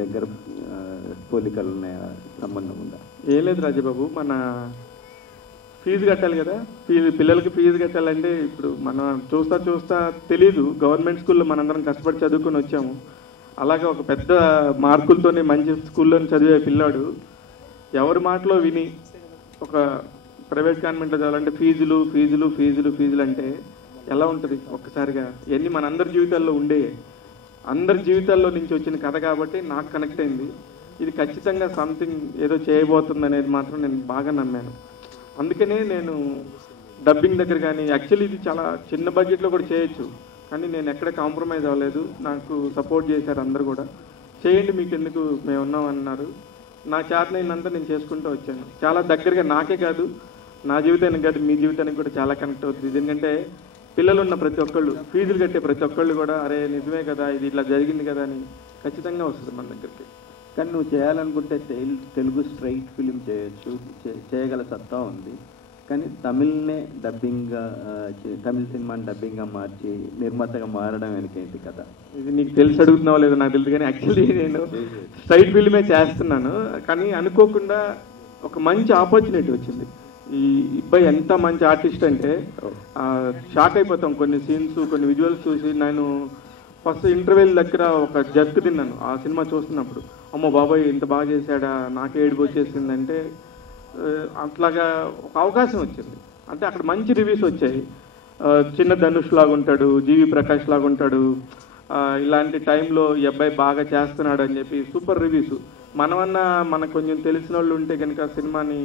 దగ్గర పోలికలు ఉన్నాయా, సంబంధం ఉందా? ఏం లేదు రాజబాబు, మన ఫీజు కట్టాలి కదా, పిల్లలకి ఫీజు కట్టాలంటే ఇప్పుడు మనం చూస్తా తెలీదు. గవర్నమెంట్ స్కూల్లో మనందరం కష్టపడి చదువుకొని వచ్చాము. అలాగే ఒక పెద్ద మార్కులతోనే మంచి స్కూల్లో చదివే పిల్లాడు ఎవరి మాటలో విని ఒక ప్రైవేట్ కాన్వెంట్లో చదవాలంటే ఫీజులు అంటే ఎలా ఉంటుంది ఒక్కసారిగా? ఇవన్నీ మనందరి జీవితాల్లో ఉండే, అందరి జీవితాల్లో నుంచి వచ్చిన కథ కాబట్టి నాకు కనెక్ట్ అయింది. ఇది ఖచ్చితంగా సంథింగ్ ఏదో చేయబోతుంది అనేది మాత్రం నేను బాగా నమ్మాను. అందుకనే నేను డబ్బింగ్ దగ్గర కానీ, యాక్చువల్లీ ఇది చాలా చిన్న బడ్జెట్లో కూడా చేయొచ్చు, కానీ నేను ఎక్కడ కాంప్రమైజ్ అవ్వలేదు. నాకు సపోర్ట్ చేశారు అందరు కూడా. చేయండి, మీకు ఎందుకు, మేము ఉన్నాం అన్నారు. నా చేతనైనంతా నేను చేసుకుంటూ వచ్చాను. చాలా దగ్గరగా నాకే కాదు, నా జీవితానికి కాదు, మీ జీవితానికి కూడా చాలా కనెక్ట్ అవుతుంది. ఎందుకంటే పిల్లలు ఉన్న ప్రతి ఒక్కళ్ళు, ఫీజులు కట్టే ప్రతి ఒక్కళ్ళు కూడా అరే నిజమే కదా, ఇది ఇట్లా జరిగింది కదా అని ఖచ్చితంగా వస్తుంది మన దగ్గరికి. కానీ నువ్వు చేయాలనుకుంటే తెలుగు స్ట్రైట్ ఫిలిం చేయొచ్చు, చేయగల సత్తా ఉంది. కానీ తమిళ్నే డబ్బింగ్గా, తమిళ సినిమాని డబ్బింగ్గా మార్చి నిర్మాతగా మారడం వెనకేంటి కదా? ఇది నీకు తెలిసి అడుగుతున్నావో లేదో నాకు తెలుసు, కానీ యాక్చువల్లీ నేను స్ట్రైట్ ఫిల్మే చేస్తున్నాను. కానీ అనుకోకుండా ఒక మంచి ఆపర్చునిటీ వచ్చింది. ఈ అబ్బాయి ఎంత మంచి ఆర్టిస్ట్ అంటే షాక్ అయిపోతాం కొన్ని సీన్స్, కొన్ని విజువల్స్ చూసి. నేను ఫస్ట్ ఇంటర్వెల్ దగ్గర ఒక జర్క్ తిన్నాను ఆ సినిమా చూస్తున్నప్పుడు. అమ్మో బాబాయ్ ఇంత బాగా చేశాడా, నాకే ఏడుపు వచ్చేసిందంటే అట్లాగా ఒక అవకాశం వచ్చింది. అంటే అక్కడ మంచి రివ్యూస్ వచ్చాయి. చిన్న ధనుష్ లాగా ఉంటాడు, జీవి ప్రకాష్ లాగా ఉంటాడు, ఇలాంటి టైంలో ఈ అబ్బాయి బాగా చేస్తున్నాడు అని చెప్పి సూపర్ రివ్యూస్. మనమన్నా మనకు కొంచెం తెలిసిన వాళ్ళు ఉంటే కనుక సినిమాని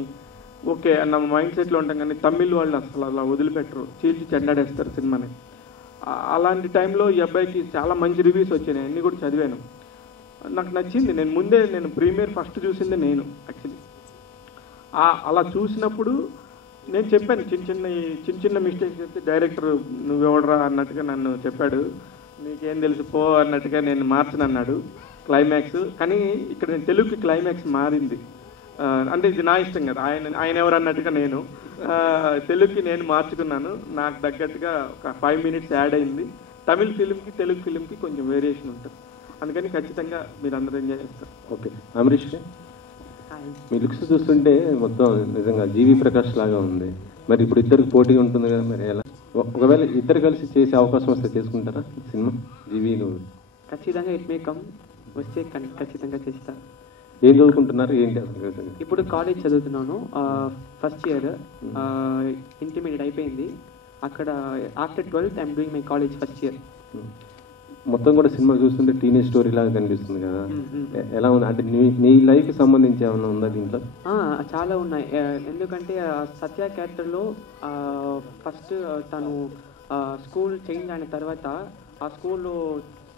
ఓకే అన్న మైండ్ సెట్లో ఉంటాం, కానీ తమిళ్ వాళ్ళు అసలు అలా వదిలిపెట్టరు, చీల్చి చెండాడేస్తారు సినిమాని. అలాంటి టైంలో ఈ అబ్బాయికి చాలా మంచి రివ్యూస్ వచ్చినాయి, అన్నీ కూడా చదివాను, నాకు నచ్చింది. నేను ప్రీమియర్ ఫస్ట్ చూసింది నేను యాక్చువల్లీ. అలా చూసినప్పుడు నేను చెప్పాను, చిన్న చిన్న మిస్టేక్స్ చెప్తే డైరెక్టర్ నువ్వెవడరా అన్నట్టుగా నన్ను చెప్పాడు. నీకేం తెలుసు పో అన్నట్టుగా నేను మార్చనన్నాడు క్లైమాక్స్. కానీ ఇక్కడ నేను తెలుగుకి క్లైమాక్స్ మారింది. అంటే ఇది నా ఇష్టం కదా, ఆయన ఎవరు అన్నట్టుగా నేను తెలుగుకి నేను మార్చుకున్నాను. నాకు తగ్గట్టుగా ఒక 5 minutes యాడ్ అయింది. తమిళ ఫిలింకి తెలుగు ఫిలింకి కొంచెం వేరియేషన్ ఉంటుంది, అందుకని ఖచ్చితంగా మీరు అందరూ ఎంజాయ్ చేస్తారు. ఓకే అమరీష్, మీ లుక్స్ చూస్తుంటే మొత్తం నిజంగా జీవి ప్రకాష్ లాగా ఉంది. మరి ఇప్పుడు ఇద్దరికి పోటీ ఉంటుంది కదా, మరి ఎలా? ఒకవేళ ఇద్దరు కలిసి చేసే అవకాశం వస్తే చేసుకుంటారా సినిమా? జీవి నువ్వు ఖచ్చితంగా ఇట్ మే కమ్, వస్తే ఖచ్చితంగా చేస్తా. ఏం చదువుకుంటున్నారు ఏంటి? ఇప్పుడు కాలేజ్ చదువుతున్నాను, ఫస్ట్ ఇయర్, ఇంటర్మీడియట్ అయిపోయింది. అక్కడ after 12th I'm doing my college first year. మొత్తం కూడా సినిమా చూస్తుంటే టీనేజ్ స్టోరీ లాగా కనిపిస్తుంది కదా, ఎలా ఉంది? అంటే నీ లైఫ్ సంబంధించి ఏమైనా ఉందా దీంట్లో? చాలా ఉన్నాయి. ఎందుకంటే సత్య క్యారెక్టర్లో ఫస్ట్ తను స్కూల్ చేంజ్ అయిన తర్వాత ఆ స్కూల్లో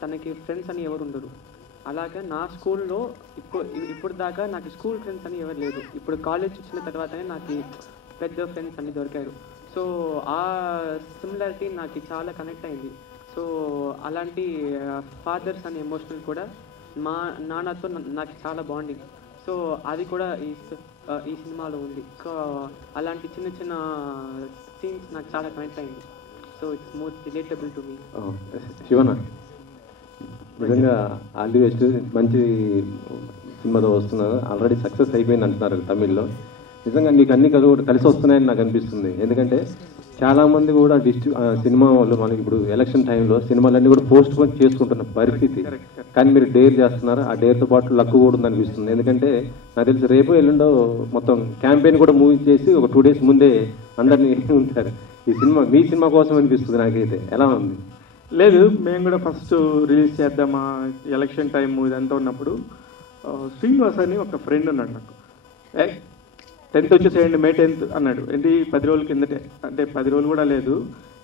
తనకి ఫ్రెండ్స్ అని ఎవరు ఉండరు. అలాగే నా స్కూల్లో ఇప్పుడు దాకా నాకు స్కూల్ ఫ్రెండ్స్ అని ఎవరు లేదు. ఇప్పుడు కాలేజ్ వచ్చిన తర్వాతనే నాకు పెద్ద ఫ్రెండ్స్ అన్ని దొరికారు. సో ఆ సిమిలారిటీ నాకు చాలా కనెక్ట్ అయింది. సో అలాంటి ఫాదర్స్ అనే ఎమోషనల్ కూడా మా నాన్నతో నాకు చాలా బాండింగ్. సో అది కూడా ఈ సినిమాలో ఉంది. సో అలాంటి చిన్న చిన్న సీన్స్ నాకు చాలా కనెక్ట్ అయింది. So it's more relatable to me. శివన, నిజంగా ఆల్ ది బెస్ట్. మంచి సినిమాతో వస్తున్నారు, ఆల్రెడీ సక్సెస్ అయిపోయింది అంటున్నారు తమిళ్లో. నిజంగా నీకు అన్ని కలిసి వస్తున్నాయని నాకు అనిపిస్తుంది. ఎందుకంటే చాలామంది కూడా సినిమా వాళ్ళు మనకి ఇప్పుడు ఎలక్షన్ టైంలో సినిమాలన్నీ కూడా పోస్ట్ పోన్ చేసుకుంటున్న పరిస్థితి, కానీ మీరు డేర్ చేస్తున్నారు. ఆ డేర్తో పాటు లక్ కూడా ఉంది అనిపిస్తుంది. ఎందుకంటే నాకు తెలిసి రేపు ఎల్లుండో మొత్తం క్యాంపెయిన్ కూడా మూవీ చేసి ఒక 2 days ముందే అందరినీ ఉంటారు. ఈ సినిమా మీ సినిమా కోసం అనిపిస్తుంది నాకైతే. ఎలా ఉంది? లేదు, మేము కూడా ఫస్ట్ రిలీజ్ చేద్దామా ఎలక్షన్ టైం ఇదంతా ఉన్నప్పుడు శ్రీనివాస్ అని ఒక ఫ్రెండ్ ఉన్నాడు నాకు. 10th వచ్చేసేయండి, May 10th అన్నాడు. ఏంటి 10 రోజుల కిందటే, అంటే 10 రోజులు కూడా లేదు,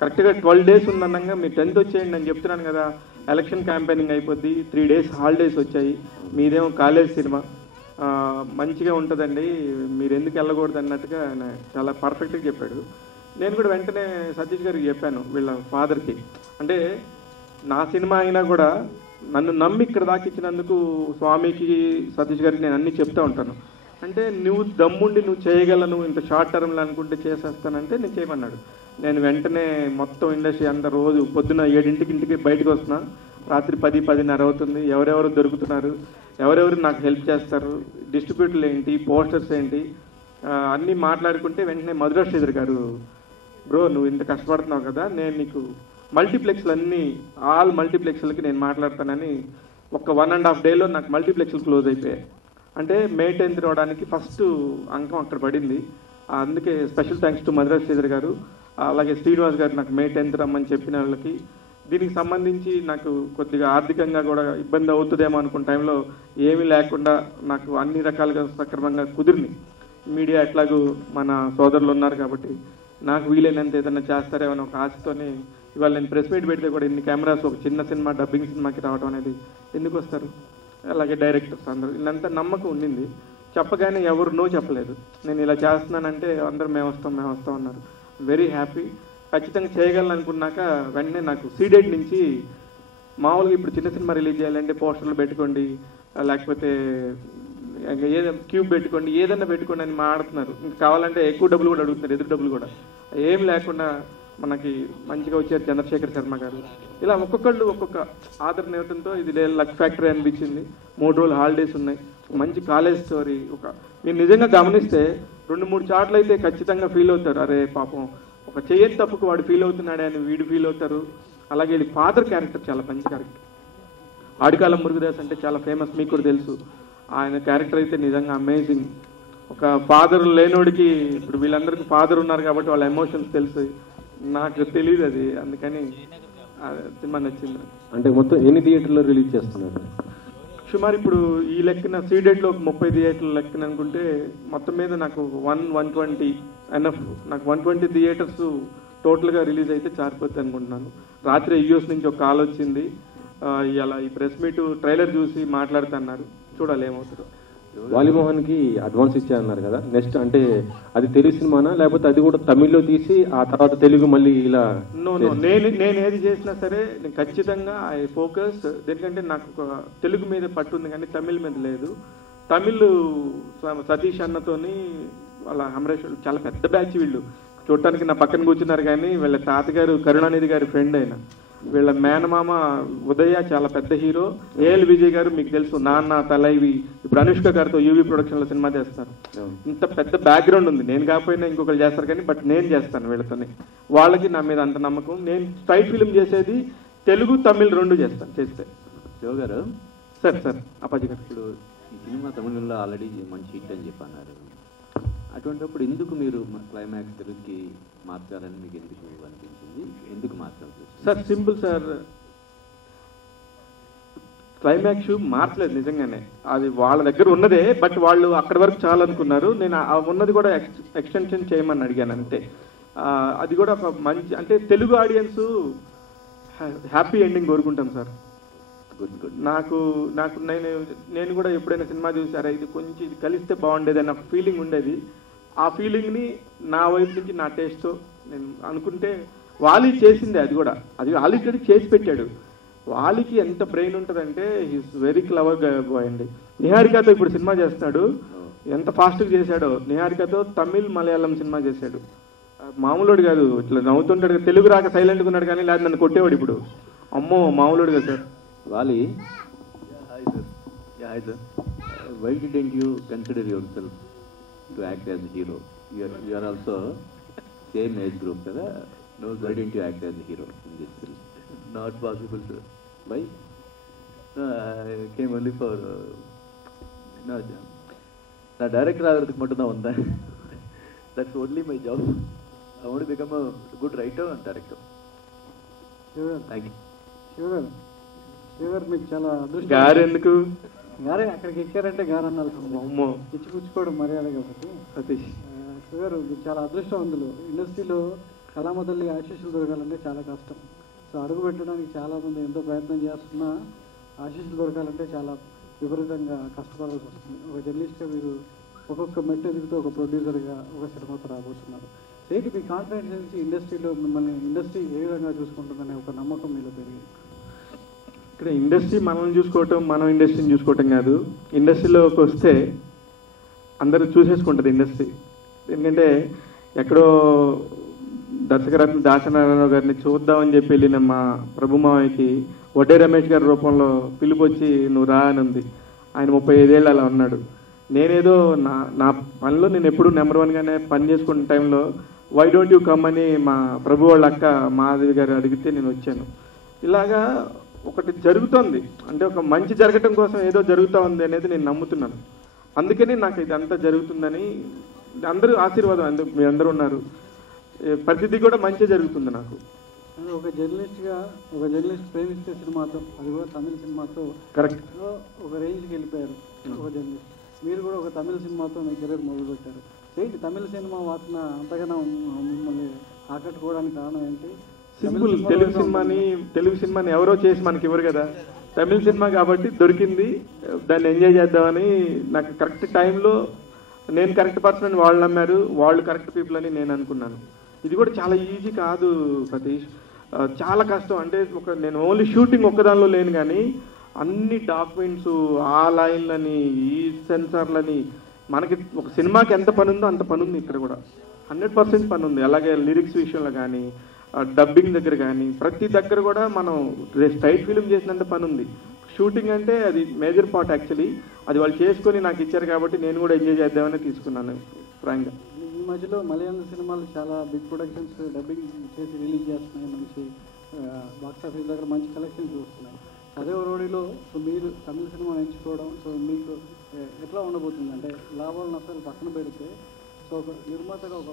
కరెక్ట్గా 12 days ఉందన్నాగా మీరు 10th వచ్చేయండి అని చెప్తున్నాను కదా, ఎలక్షన్ క్యాంపెయినింగ్ అయిపోద్ది, 3 days హాలిడేస్ వచ్చాయి, మీదేమో కాలేజ్ సినిమా మంచిగా ఉంటుందండి, మీరు ఎందుకు వెళ్ళకూడదు అన్నట్టుగా ఆయన చాలా పర్ఫెక్ట్గా చెప్పాడు. నేను కూడా వెంటనే సతీష్ గారికి చెప్పాను, వీళ్ళ ఫాదర్కి. అంటే నా సినిమా అయినా కూడా నన్ను నమ్మి ఇక్కడ దాకా ఇచ్చినందుకు స్వామికి, సతీష్ గారికి నేను అన్నీ చెప్తూ ఉంటాను. అంటే నువ్వు దమ్ముండి నువ్వు చేయగలను, ఇంత షార్ట్ టర్మ్లో అనుకుంటే చేసేస్తానంటే నేను చేయమన్నాడు. నేను వెంటనే మొత్తం ఇండస్ట్రీ అంతా రోజు పొద్దున 7 ఇంటికి బయటకు వస్తున్నా, రాత్రి 10, 10:30 అవుతుంది, ఎవరెవరు దొరుకుతున్నారు, ఎవరెవరు నాకు హెల్ప్ చేస్తారు, డిస్ట్రిబ్యూటర్లు ఏంటి, పోస్టర్స్ ఏంటి, అన్నీ మాట్లాడుకుంటే వెంటనే మధురా శ్రీధర్ గారు, బ్రో నువ్వు ఇంత కష్టపడుతున్నావు కదా, నేను నీకు మల్టీప్లెక్స్లు అన్నీ ఆల్ మల్టీప్లెక్స్లకి నేను మాట్లాడతానని ఒక 1.5 డేలో నాకు మల్టీప్లెక్స్లు క్లోజ్ అయిపోయాయి. అంటే మే 10th రావడానికి ఫస్ట్ అంకం అక్కడ పడింది. అందుకే special thanks to Madhura Sridhar garu, అలాగే శ్రీనివాస్ గారు నాకు మే 10th రమ్మని చెప్పిన వాళ్ళకి. దీనికి సంబంధించి నాకు కొద్దిగా ఆర్థికంగా కూడా ఇబ్బంది అవుతుందేమో అనుకున్న టైంలో ఏమీ లేకుండా నాకు అన్ని రకాలుగా సక్రమంగా కుదిరింది. మీడియా ఎట్లాగూ మన సోదరులు ఉన్నారు కాబట్టి నాకు వీలైనంత ఏదైనా చేస్తారేమో అని ఒక ఆశతోనే ఇవాళ నేను ప్రెస్ మీట్ పెడితే కూడా ఇన్ని కెమెరాస్ ఒక చిన్న సినిమా డబ్బింగ్ సినిమాకి రావడం అనేది ఎందుకు వస్తారు, అలాగే డైరెక్టర్స్ అందరూ ఇల్లంతా నమ్మకం ఉండింది. చెప్పగానే ఎవరు నో చెప్పలేదు. నేను ఇలా చేస్తున్నానంటే అందరూ మేము వస్తాం అన్నారు. Very happy. ఖచ్చితంగా చేయగలను అనుకున్నాక వెంటనే నాకు సీడెడ్ నుంచి మామూలుగా ఇప్పుడు చిన్న సినిమా రిలీజ్ చేయాలంటే పోస్టర్లు పెట్టుకోండి, లేకపోతే ఏదైనా క్యూబ్ పెట్టుకోండి, ఏదైనా పెట్టుకోండి అని మాట్లాడుతున్నారు. ఇంకా కావాలంటే ఎక్కువ డబ్బులు కూడా అడుగుతున్నారు, ఎదురు డబ్బులు కూడా. ఏం లేకుండా మనకి మంచిగా వచ్చారు చంద్రశేఖర్ శర్మ గారు. ఇలా ఒక్కొక్కళ్ళు ఒక్కొక్క ఆదరణ ఇవ్వడంతో ఇది లక్ ఫ్యాక్టరీ అనిపించింది. 3 రోజులు హాలిడేస్ ఉన్నాయి, మంచి కాలేజ్ స్టోరీ. మీరు నిజంగా గమనిస్తే 2-3 చాట్లు అయితే ఖచ్చితంగా ఫీల్ అవుతారు, అరే పాపం ఒక చేయని తప్పుకు వాడు ఫీల్ అవుతున్నాడే అని వీడు ఫీల్ అవుతారు. అలాగే ఫాదర్ క్యారెక్టర్ చాలా మంచి క్యారెక్టర్. ఆడికాలం మురుగదాస్ అంటే చాలా ఫేమస్, మీకు కూడా తెలుసు. ఆయన క్యారెక్టర్ అయితే నిజంగా అమేజింగ్. ఒక ఫాదర్ లేనోడికి ఇప్పుడు వీళ్ళందరికీ ఫాదర్ ఉన్నారు కాబట్టి వాళ్ళ ఎమోషన్స్ తెలుసు. నాకు తెలియదు అది, అందుకని సినిమా నచ్చింది. అంటే మొత్తం ఎన్ని థియేటర్లో రిలీజ్ చేస్తున్నారు? సుమారు ఇప్పుడు ఈ లెక్కన సీడెడ్లో 30 థియేటర్ల లెక్కన అనుకుంటే మొత్తం మీద నాకు 120 ఎన్ఎఫ్. నాకు 120 థియేటర్స్ టోటల్గా రిలీజ్ అయితే చారిపోతుంది అనుకుంటున్నాను. రాత్రి యూఎస్ నుంచి ఒక కాల్ వచ్చింది, ఇలా ఈ ప్రెస్ మీట్ ట్రైలర్ చూసి మాట్లాడుతున్నారు, చూడాలి ఏమవుతుందో. వాలిమోహన్కి అడ్వాన్స్ ఇచ్చారన్నారు కదా, నెక్స్ట్ అంటే అది తెలుగు సినిమానా లేకపోతే అది కూడా తమిళ్లో తీసి ఆ తర్వాత తెలుగు మళ్ళీ ఇలా? నో నేను ఏది చేసినా సరే నేను ఖచ్చితంగా ఐ ఫోకస్. ఎందుకంటే నాకు ఒక తెలుగు మీద పట్టుంది కానీ తమిళ్ మీద లేదు. తమిళ్ సతీష్ అన్నతోని వాళ్ళ హమరేష్ చాలా పెద్ద బ్యాచ్. వీళ్ళు చూడటానికి నా పక్కన కూర్చున్నారు కానీ వీళ్ళ తాతగారు కరుణానిధి గారి ఫ్రెండ్ అయిన, వీళ్ళ మేనమామ ఉదయ చాలా పెద్ద హీరో. ఏఎల్ విజయ్ గారు మీకు తెలుసు, నాన్న తలైవి. ఇప్పుడు అనుష్క గారితో యూవీ ప్రొడక్షన్లో సినిమా చేస్తారు. ఇంత పెద్ద బ్యాక్గ్రౌండ్ ఉంది. నేను కాకపోయినా ఇంకొకరు చేస్తారు కానీ బట్ నేను చేస్తాను వీళ్ళతోనే. వాళ్ళకి నా మీద అంత నమ్మకం. నేను స్ట్రైట్ ఫిలిం చేసేది తెలుగు తమిళ్ 2 చేస్తాను చేస్తే. శివ గారు సార్ అప్పాజీ గారు, ఇప్పుడు ఈ సినిమా తమిళంలో ఆల్రెడీ మంచి హిట్ అని చెప్పన్నారు. అటువంటిప్పుడు ఎందుకు మీరు క్లైమాక్స్ తెలుగుకి మార్చారని మీకు ఎందుకు అనిపించింది? ఎందుకు మార్చాల్సి వచ్చింది? సార్ సింపుల్ సార్, క్లైమాక్స్ మార్చలేదు నిజంగానే. అది వాళ్ళ దగ్గర ఉన్నదే, బట్ వాళ్ళు అక్కడి వరకు చాలనుకున్నారు. నేను ఉన్నది కూడా ఎక్స్టెన్షన్ చేయమని అడిగాను అంతే. అది కూడా ఒక మంచి, అంటే తెలుగు ఆడియన్స్ హ్యాపీ ఎండింగ్ కోరుకుంటాం సార్. నాకు నేను కూడా ఎప్పుడైనా సినిమా చూసారా, ఇది కొంచెం ఇది కలిస్తే బాగుండేది అని ఒక ఫీలింగ్ ఉండేది. ఆ ఫీలింగ్ని నా వైపు నుంచి నా టేస్ట్తో నేను అనుకుంటే వాలి చేసిందే. అది ఆల్రెడీ చేసి పెట్టాడు. వాలికి ఎంత బ్రెయిన్ ఉంటుందంటే హీస్ వెరీ క్లవర్ బాయ్ అండి. నిహారికతో ఇప్పుడు సినిమా చేస్తున్నాడు, ఎంత ఫాస్ట్గా చేశాడో. నిహారికతో తమిళ్ మలయాళం సినిమా చేశాడు. మామూలుడు కాదు, ఇట్లా నవ్వుతుంటాడు. తెలుగు రాక సైలెంట్గా ఉన్నాడు కానీ లేదా నన్ను కొట్టేవాడు. ఇప్పుడు అమ్మో మామూలుడు కదా sir. Vaali, hi sir. Why didn't you consider yourself to act as hero? You are also same age group కదా. No, why didn't you act as a hero in this film? Not possible, sir. Why? No, I came only for... no, na director agadradhukku mattum dhaan vandha. That's only my job. I want to become a good writer and director. Sure. Thank you. Sure, మీకు చాలా అదృష్టం. గారు ఎందుకు గారే అక్కడికి ఎక్కారంటే గారు అనాల్సింది. అమ్మో ఇచ్చిపుచ్చుకోవడం మర్యాద కాబట్టి. సతీష్ షుగర్ మీకు చాలా అదృష్టవంతులు. ఇండస్ట్రీలో కళామతల్లి ఆశీస్సులు దొరకాలంటే చాలా కష్టం. సో అడుగు పెట్టడానికి చాలామంది ఎంతో ప్రయత్నం చేస్తున్నా ఆశీస్సులు దొరకాలంటే చాలా విపరీతంగా కష్టపడాల్సి వస్తుంది. ఒక జర్నలిస్ట్గా మీరు ఒక్కొక్క మెట్టు ఎదుగుతూ ఒక ప్రొడ్యూసర్గా ఒక సినిమాతో రాబోతున్నారు. ఏంటి మీ కాన్ఫిడెన్స్ నుంచి ఇండస్ట్రీలో మిమ్మల్ని ఇండస్ట్రీ ఏ విధంగా చూసుకుంటుందనే ఒక నమ్మకం మీలో పెరిగింది? ఇక్కడ ఇండస్ట్రీ మనల్ని చూసుకోవటం, మనం ఇండస్ట్రీని చూసుకోవటం కాదు. ఇండస్ట్రీలోకి వస్తే అందరూ చూసేసుకుంటుంది ఇండస్ట్రీ. ఎందుకంటే ఎక్కడో దర్శకరత్న దాసనారాయణరావు గారిని చూద్దామని చెప్పి వెళ్ళిన మా ప్రభుమావయ్యకి వడ్డే రమేష్ గారి రూపంలో పిలుపు వచ్చి నువ్వు రా అని ఉంది. ఆయన 35 ఏళ్ళు అలా ఉన్నాడు. నేనేదో నా పనిలో నేను ఎప్పుడు నెంబర్ 1గానే పని చేసుకున్న టైంలో వై డోంట్ యూ కమ్ అని మా ప్రభు వాళ్ళ అక్క మాధవి గారు అడిగితే నేను వచ్చాను. ఇలాగా ఒకటి జరుగుతోంది అంటే ఒక మంచి జరగటం కోసం ఏదో జరుగుతూ ఉంది అనేది నేను నమ్ముతున్నాను. అందుకని నాకు ఇదంతా జరుగుతుందని అందరూ ఆశీర్వాదం, మీ అందరూ ఉన్నారు, ప్రతిదీ కూడా మంచి జరుగుతుంది నాకు. ఒక జర్నలిస్ట్ ప్రేమిస్తే సినిమాతో, అది కూడా తమిళ సినిమాతో కరెక్ట్ ఒక రేంజ్కి వెళ్ళిపోయారు. ఒక జర్నలిస్ట్ మీరు కూడా ఒక తమిళ సినిమాతో మీ కెరీర్ మొదలుపెట్టారు. ఏంటి తమిళ సినిమా వాసన అంతగానో మిమ్మల్ని ఆకట్టుకోవడానికి కారణం ఏంటి? సింపుల్, తెలుగు సినిమాని ఎవరో చేసి మనకి ఇవ్వరు కదా, తమిళ సినిమా కాబట్టి దొరికింది, దాన్ని ఎంజాయ్ చేద్దామని నాకు కరెక్ట్ టైంలో నేను కరెక్ట్ పర్సన్ అని వాళ్ళు నమ్మారు, వాళ్ళు కరెక్ట్ పీపుల్ అని నేను అనుకున్నాను. ఇది కూడా చాలా ఈజీ కాదు సతీష్, చాలా కష్టం. అంటే నేను ఓన్లీ షూటింగ్ ఒక్కదానిలో లేను కానీ అన్ని డాక్యుమెంట్స్, ఆ లైన్లని, ఈ సెన్సార్లని, మనకి ఒక సినిమాకి ఎంత పని ఉందో అంత పని ఉంది ఇక్కడ కూడా, 100% పని ఉంది. అలాగే లిరిక్స్ విషయంలో కానీ, డబ్బింగ్ దగ్గర కానీ, ప్రతి దగ్గర కూడా మనం స్ట్రైట్ ఫిలిం చేసినంత పని ఉంది. షూటింగ్ అంటే అది మేజర్ పార్ట్ యాక్చువల్లీ, అది వాళ్ళు చేసుకొని నాకు ఇచ్చారు కాబట్టి నేను కూడా ఎంజాయ్ చేద్దామని తీసుకున్నాను ఫ్రాంక్గా. ఈ మధ్యలో మలయాళం సినిమాలు చాలా బిగ్ ప్రొడక్షన్స్ డబ్బింగ్ చేసి రిలీజ్ చేస్తున్నాయి, మంచి బాక్స్ ఆఫీస్ దగ్గర మంచి కలెక్షన్స్ చూస్తున్నాయి. అదే రోడ్లో మీరు తమిళ సినిమాను ఎంచుకోవడం, సో మీకు ఎట్లా ఉండబోతుంది? అంటే లాభాలు నష్టాలు పక్కన పెడితే సో ఒక నిర్మాతగా ఒక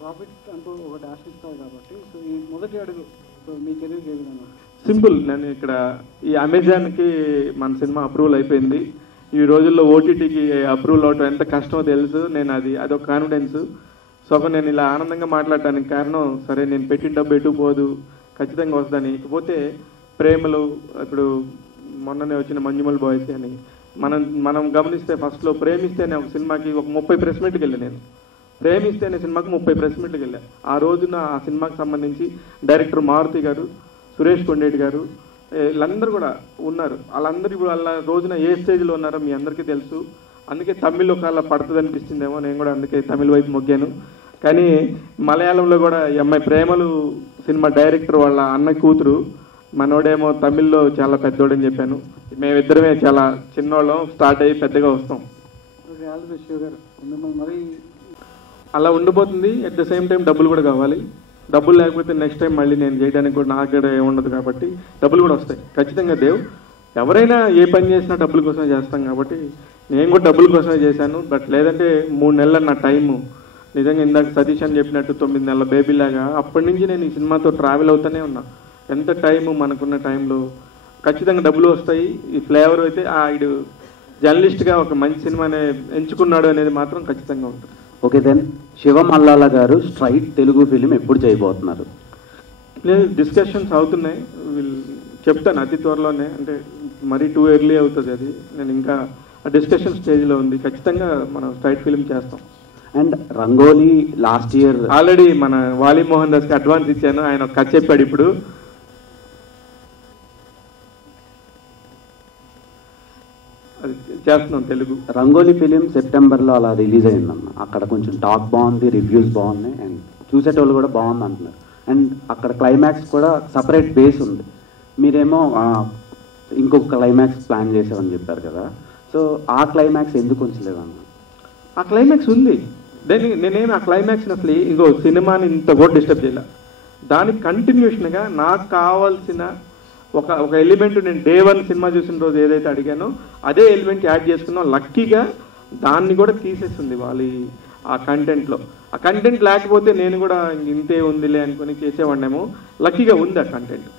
ప్రాఫిట్ అంటూ ఒకటి ఆశిస్తారు కాబట్టి, సో ఈ మొదటి అడుగు సో మీ కెరీర్కి ఏ విధంగా? సింపుల్, నేను ఇక్కడ ఈ అమెజాన్కి మన సినిమా అప్రూవల్ అయిపోయింది. ఈ రోజుల్లో ఓటీటీకి అప్రూవల్ అవటం ఎంత కష్టమో తెలుసు. నేను అదొక కాన్ఫిడెన్స్. సో నేను ఇలా ఆనందంగా మాట్లాడటానికి కారణం, సరే నేను పెట్టిన డబ్బు ఎటు పోదు, ఖచ్చితంగా వస్తుందని. ఇకపోతే ప్రేమలు, ఇప్పుడు మొన్ననే వచ్చిన మంజుమల్ బాయ్స్ అని మనం గమనిస్తే ఫస్ట్లో ప్రేమిస్తేనే ఒక సినిమాకి ఒక 30 ప్రెస్ మీట్కి వెళ్ళాను. నేను ప్రేమిస్తేనే సినిమాకి 30 ప్రెస్ మీట్కి వెళ్ళా. ఆ రోజున ఆ సినిమాకి సంబంధించి డైరెక్టర్ మారుతి గారు, సురేష్ కొండేటి గారు, వీళ్ళందరూ కూడా ఉన్నారు. వాళ్ళందరూ ఇప్పుడు వాళ్ళ రోజున ఏ స్టేజ్లో ఉన్నారో మీ అందరికీ తెలుసు. అందుకే తమిళ్లో ఒకవేళ పడుతుంది అనిపిస్తుందేమో, నేను కూడా అందుకే తమిళ వైపు మొగ్గాను. కానీ మలయాళంలో కూడా ఈ అమ్మాయి ప్రేమలు సినిమా డైరెక్టర్ వాళ్ళ అన్న కూతురు, మనోడేమో తమిళ్లో చాలా పెద్దోడని చెప్పాను. మేమిద్దరమే చాలా చిన్నోళ్ళం, స్టార్ట్ అయ్యి పెద్దగా వస్తాం. అలా ఉండిపోతుంది. అట్ ద సేమ్ టైం డబ్బులు కూడా కావాలి. డబ్బులు లేకపోతే నెక్స్ట్ టైం మళ్ళీ నేను చేయడానికి కూడా నాకు కూడా ఏముండదు కాబట్టి డబ్బులు కూడా వస్తాయి ఖచ్చితంగా. ఎవరైనా ఏ పని చేసినా డబ్బుల కోసమే చేస్తాం కాబట్టి నేను కూడా డబ్బుల కోసమే చేశాను. బట్ లేదంటే 3 నెలల నా టైము నిజంగా ఇందాక సతీష్ అని చెప్పినట్టు 9 నెలల బేబీలాగా అప్పటి నుంచి నేను ఈ సినిమాతో ట్రావెల్ అవుతూనే ఉన్నా. ఎంత టైము మనకున్న టైంలో ఖచ్చితంగా డబ్బులు వస్తాయి. ఈ ఫ్లేవర్ అయితే ఇడు జర్నలిస్ట్గా ఒక మంచి సినిమానే ఎంచుకున్నాడు అనేది మాత్రం ఖచ్చితంగా ఉంటుంది. ఓకే దెన్, శివమల్లాల గారు స్ట్రైట్ తెలుగు ఫిలిం ఎప్పుడు చేయబోతున్నారు? లేదు, డిస్కషన్స్ అవుతున్నాయి, చెప్తాను అతి త్వరలోనే. అంటే మరీ టూ ఎర్లీ అవుతుంది అది, నేను ఇంకా ఆ డిస్కషన్ స్టేజ్లో ఉంది. ఖచ్చితంగా మనం స్ట్రైట్ ఫిలిం చేస్తాం. And rangoli last year already మన వాలి మోహన్ దాస్కి అడ్వాన్స్ ఇచ్చాను, ఆయన ఒక కథ చెప్పాడు. ఇప్పుడు అది చేస్తున్నాం తెలుగు. రంగోలీ ఫిలిం సెప్టెంబర్లో అలా రిలీజ్ అయిందన్న. అక్కడ కొంచెం టాక్ బాగుంది, రివ్యూస్ బాగున్నాయి, అండ్ చూసేటోళ్ళు కూడా బాగుంది అంటున్నారు. అండ్ అక్కడ క్లైమాక్స్ కూడా సపరేట్ బేస్ ఉంది. మీరేమో ఇంకొక క్లైమాక్స్ ప్లాన్ చేసామని చెప్పారు కదా, సో ఆ క్లైమాక్స్ ఎందుకు ఉంచలేదన్న? ఆ క్లైమాక్స్ ఉంది, నేనేమి ఆ క్లైమాక్స్ని అసలు ఇంకో సినిమాని ఇంత కూడా డిస్టర్బ్ చేయాల. దానికి కంటిన్యూషన్గా నాకు కావాల్సిన ఒక ఎలిమెంట్ నేను డే 1 సినిమా చూసిన రోజు ఏదైతే అడిగానో అదే ఎలిమెంట్ యాడ్ చేసుకున్నాం. లక్కీగా దాన్ని కూడా తీసేస్తుంది వాళ్ళు ఆ కంటెంట్లో. ఆ కంటెంట్ లేకపోతే నేను కూడా ఇంతే ఉందిలే అనుకుని చేసేవాడినేమో. లక్కీగా ఉంది ఆ కంటెంట్.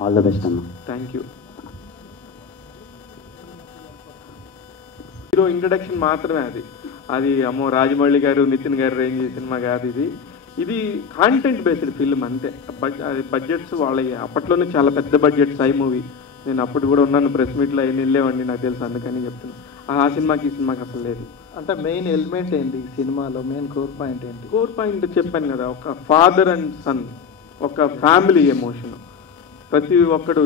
ఆల్ ద బెస్ట్ అన్న. Thank you. హీరో ఇంట్రడక్షన్ మాత్రమే అది అమ్మో రాజమౌళి గారు నితిన్ గారు రేంజ్ సినిమా కాదు ఇది కాంటెంట్ బేస్డ్ ఫిల్మ్ అంతే. బడ్జెట్స్ వాళ్ళ అప్పట్లోనే చాలా పెద్ద బడ్జెట్ సై మూవీ. నేను అప్పుడు కూడా ఉన్నాను, ప్రెస్ మీట్లో అయిన వెళ్ళేవాడిని, నాకు తెలుసు, అందుకని చెప్తున్నాను. ఆ సినిమాకి ఈ సినిమాకి అసలు లేదు. అంటే మెయిన్ ఎలిమెంట్ ఏంటి ఈ సినిమాలో? మెయిన్ కోర్ పాయింట్ ఏంటి? కోర్ పాయింట్ చెప్పాను కదా, ఒక ఫాదర్ అండ్ సన్, ఒక ఫ్యామిలీ ఎమోషన్. ప్రతి ఒక్కడు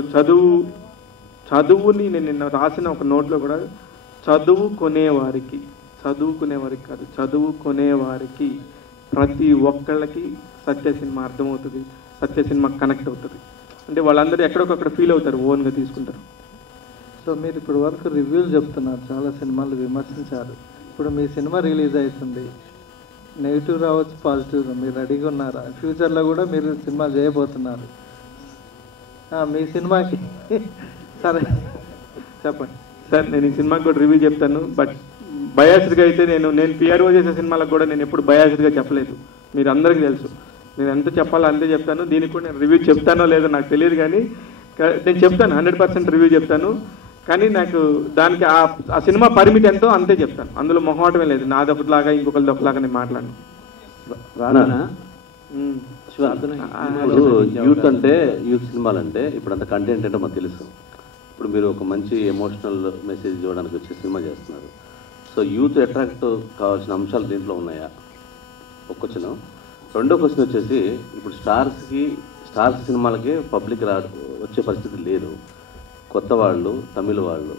చదువుని నేను నిన్న రాసిన ఒక నోట్లో కూడా చదువుకునేవారికి కాదు, చదువుకునేవారికి ప్రతి ఒక్కళ్ళకి సత్య సినిమా అర్థమవుతుంది, సత్య సినిమా కనెక్ట్ అవుతుంది. అంటే వాళ్ళందరూ ఎక్కడొకక్కడ ఫీల్ అవుతారు, ఓన్గా తీసుకుంటారు. సో మీరు ఇప్పుడు వరకు రివ్యూలు చెప్తున్నారు, చాలా సినిమాలు విమర్శించారు. ఇప్పుడు మీ సినిమా రిలీజ్ అవుతుంది, నెగిటివ్ రావచ్చు, పాజిటివ్, మీరు రెడీగా ఉన్నారా? ఫ్యూచర్లో కూడా మీరు సినిమా చేయబోతున్నారు. మీ సినిమాకి సరే చెప్పండి సార్. నేను ఈ సినిమాకి కూడా రివ్యూ చెప్తాను, బట్ బయాస్డ్గా అయితే నేను పిఆర్ఓ చేసే సినిమాలకు కూడా నేను ఎప్పుడు బయాస్డ్గా చెప్పలేదు, మీరు అందరికీ తెలుసు. నేను ఎంత చెప్పాలో అంతే చెప్తాను. దీనికి కూడా నేను రివ్యూ చెప్తానో లేదో నాకు తెలియదు, కానీ నేను చెప్తాను, 100% రివ్యూ చెప్తాను. కానీ నాకు దానికి ఆ సినిమా పరిమితి ఎంతో అంతే చెప్తాను, అందులో మొహమాటమే లేదు. నాది ఒకటిలాగా ఇంకొకరిది ఒకలాగా నేను మాట్లాడను. ఇప్పుడు యూత్ అంటే యూత్ సినిమాలు అంటే ఇప్పుడు అంత కంటెంట్ అంటే మాకు తెలుసు. ఇప్పుడు మీరు ఒక మంచి ఎమోషనల్ మెసేజ్ ఇవ్వడానికి వచ్చి సినిమా చేస్తున్నారు. సో యూత్ అట్రాక్ట్ కావాల్సిన అంశాలు దీంట్లో ఉన్నాయా? ఒక క్వశ్చన్. రెండో క్వశ్చన్ వచ్చేసి, ఇప్పుడు స్టార్స్ సినిమాలకి పబ్లిక్ వచ్చే పరిస్థితి లేదు. కొత్త వాళ్ళు, తమిళ వాళ్ళు,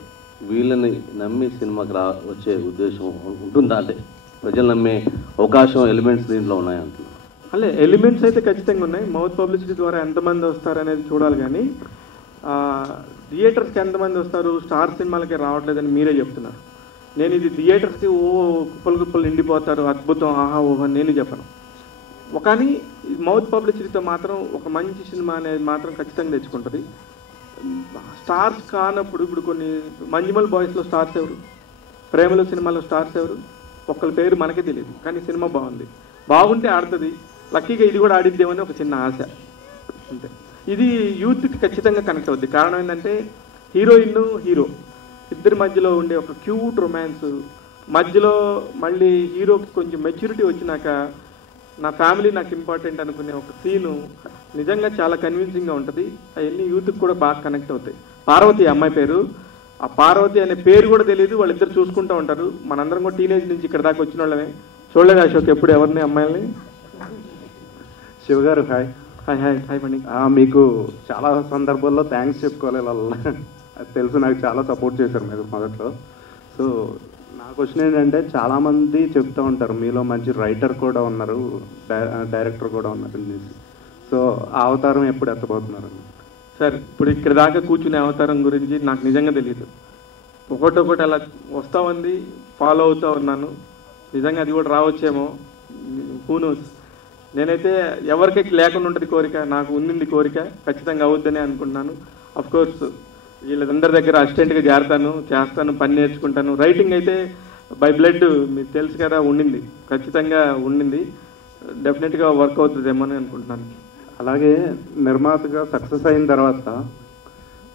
వీళ్ళని నమ్మి సినిమాకి వచ్చే ఉద్దేశం ఉంటుందా? అంటే ప్రజలు నమ్మే అవకాశం, ఎలిమెంట్స్ దీంట్లో ఉన్నాయా అంటున్నాను. అదే ఎలిమెంట్స్ అయితే ఖచ్చితంగా ఉన్నాయి. మౌత్ పబ్లిసిటీ ద్వారా ఎంతమంది వస్తారనేది చూడాలి. కానీ థియేటర్స్కి ఎంతమంది వస్తారు, స్టార్ సినిమాలకి రావట్లేదని మీరే చెప్తున్నారు. నేను ఇది థియేటర్స్కి కుప్పలు నిండిపోతారు, అద్భుతం, ఆహా ఓహో నేను చెప్పను. కానీ మౌత్ పబ్లిసిటీతో మాత్రం ఒక మంచి సినిమా అనేది మాత్రం ఖచ్చితంగా తెచ్చుకుంటుంది. స్టార్స్ కానప్పుడు ఇప్పుడు కొన్ని మంజుమల్ బాయ్స్లో స్టార్స్ ఎవరు, ప్రేమలో సినిమాలో స్టార్స్ ఎవరు, ఒక్కరి పేరు మనకే తెలియదు. కానీ సినిమా బాగుంది, బాగుంటే ఆడుతుంది. లక్కీగా ఇది కూడా ఆడిద్దేమని ఒక చిన్న ఆశ అంతే. ఇది యూత్కి ఖచ్చితంగా కనెక్ట్ అవుద్ది. కారణం ఏంటంటే హీరోయిన్, హీరో ఇద్దరి మధ్యలో ఉండే ఒక క్యూట్ రొమాన్స్, మధ్యలో మళ్ళీ హీరోకి కొంచెం మెచ్యూరిటీ వచ్చినాక నా ఫ్యామిలీ నాకు ఇంపార్టెంట్ అనుకునే ఒక సీను నిజంగా చాలా కన్విన్సింగ్గా ఉంటుంది. అవన్నీ యూత్కి కూడా బాగా కనెక్ట్ అవుతాయి. పార్వతి అమ్మాయి పేరు, ఆ పార్వతి అనే పేరు కూడా తెలియదు, వాళ్ళిద్దరు చూసుకుంటూ ఉంటారు. మనందరం కూడా టీనేజ్ నుంచి ఇక్కడ దాకా వచ్చిన వాళ్ళమే. చూడలేదు అశోక్ ఎప్పుడు ఎవరిని అమ్మాయిల్ని. శివగారు హాయ్. హాయ్ హాయ్ హాయ్ పండి. మీకు చాలా సందర్భాల్లో థ్యాంక్స్ చెప్పుకోవాలి. అది తెలుసు, నాకు చాలా సపోర్ట్ చేశారు మీరు మొదట్లో. సో నా క్వశ్చన్ ఏంటంటే, చాలామంది చెప్తూ ఉంటారు మీలో మంచి రైటర్ కూడా ఉన్నారు, డైరెక్టర్ కూడా ఉన్నారు. సో ఆ అవతారం ఎప్పుడు ఎత్తబోతున్నారు సార్? ఇప్పుడు ఇక్కడ దాకా కూర్చునే అవతారం గురించి నాకు నిజంగా తెలియదు. ఒకటొకటి అలా వస్తూ ఉంది, ఫాలో అవుతూ ఉన్నాను. నిజంగా అది కూడా రావచ్చేమో, హూ నోస్. నేనైతే ఎవరికి లేకుండా ఉంటుంది కోరిక, నాకు ఉంది కోరిక, ఖచ్చితంగా అవుద్దని అనుకుంటున్నాను. అఫ్కోర్స్ వీళ్ళందరి దగ్గర అసిస్టెంట్గా చేస్తాను, పని నేర్చుకుంటాను. రైటింగ్ అయితే బై బ్లడ్ మీకు తెలుసు కదా, ఉండింది, ఖచ్చితంగా ఉండింది. డెఫినెట్గా వర్క్ అవుతుందేమో అని అనుకుంటున్నాను. అలాగే నిర్మాతగా సక్సెస్ అయిన తర్వాత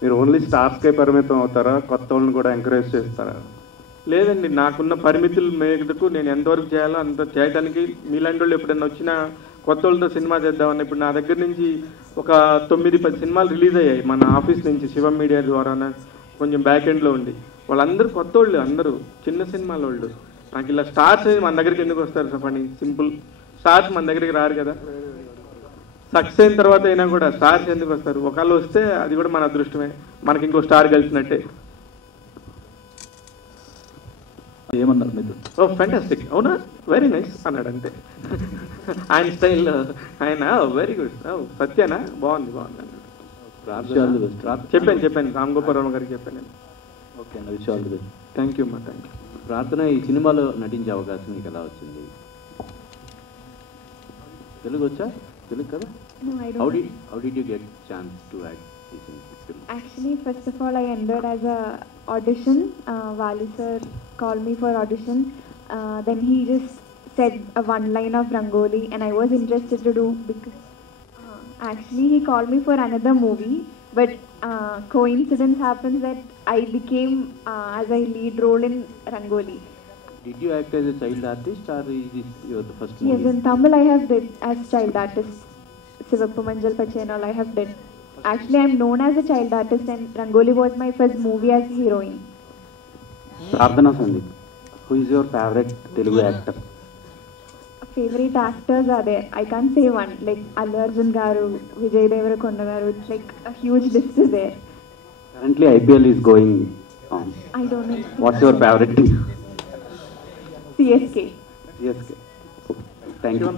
మీరు ఓన్లీ స్టార్స్కే పరిమితం అవుతారా, కొత్త వాళ్ళని కూడా ఎంకరేజ్ చేస్తారా? లేదండి, నాకున్న పరిమితుల మేరకు నేను ఎంతవరకు చేయాలో అంత చేయడానికి. మీలాంటి వాళ్ళు ఎప్పుడైనా వచ్చినా కొత్త వాళ్ళతో సినిమా చేద్దామని, ఇప్పుడు నా దగ్గర నుంచి ఒక 9-10 సినిమాలు రిలీజ్ అయ్యాయి మన ఆఫీస్ నుంచి, శివం మీడియా ద్వారా, కొంచెం బ్యాక్ ఎండ్లో ఉండి. వాళ్ళందరూ కొత్త వాళ్ళు, అందరూ చిన్న సినిమాల వాళ్ళు. నాకు ఇలా స్టార్స్ మన దగ్గరికి ఎందుకు వస్తారు చెప్పండి? సింపుల్. స్టార్స్ మన దగ్గరికి రారు కదా. సక్సెస్ అయిన తర్వాత అయినా కూడా స్టార్స్ ఎందుకు వస్తారు? ఒకళ్ళు వస్తే అది కూడా మన అదృష్టమే, మనకి ఇంకో స్టార్ కలిసినట్టే. ఏమన్నారు మీరు? ఓ ఫ్యాంటాస్టిక్, అవునా, వెరీ నైస్ అన్నాడు అంతే. ఆయన స్టైల్, ఆయన వెరీ గుడ్, సత్యనా బాగుంది అన్నాడు. చెప్పాను రామ్ గోపాల్ వర్మ గారికి చెప్పాను నేను. ఓకే అన్న, wish all the best. Thank you అమ్మా, థ్యాంక్ యూ. ప్రార్థన, ఈ సినిమాలో నటించే అవకాశం మీకు ఎలా వచ్చింది? తెలుగు వచ్చా? తెలుగు కదా? No, I don't. How did you get chance to act this in film? Actually, first of all, I entered as a audition. Vali sir called me for audition. Then he just said a one line of Rangoli, and I was interested to do because actually he called me for another movie. But coincidence happens that I became as a lead role in Rangoli. Did you act as a child artist, or is this your first movie? Yes, in Tamil I have did as child artist. Sivappu Manjal Pachi and all I have did. Actually, I am known as a child artist, and Rangoli was my first movie as heroine. Pradhana Sandeep, who is your favorite Telugu actor? Favorite actors are there. I can't say one. Like Allu Arjun garu, Vijay Deverakonda garu. It's like a huge list is there. Currently, IPL is going on. I don't know. What's your favorite team? CSK. CSK. Thank you.